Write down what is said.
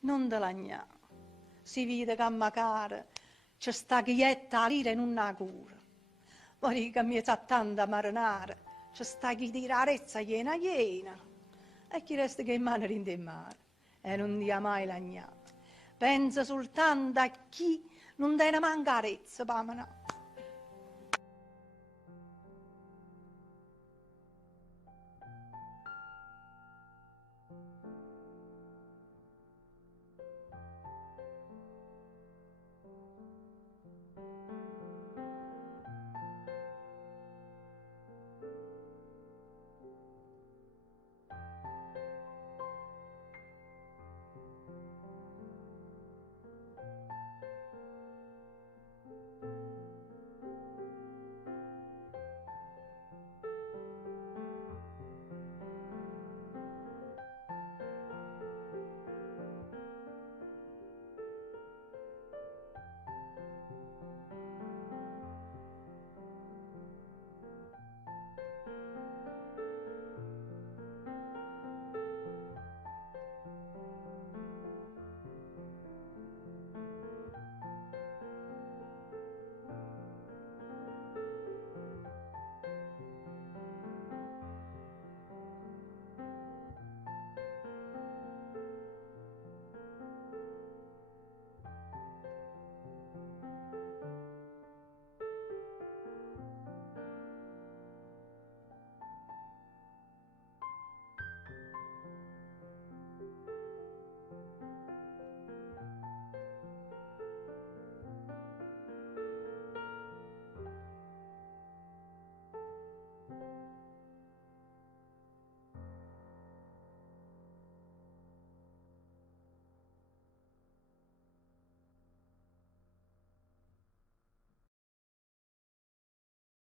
non te lagnà, si vede che magari c'è sta chietta a lira in una cura. Poi che mi sa tanta marinare, c'è sta chi di rarezza piena piena, e chi resta che in mano rinde in mare, e non dia mai lagnà. Pensa soltanto a chi non tiene mancarezza, pamana.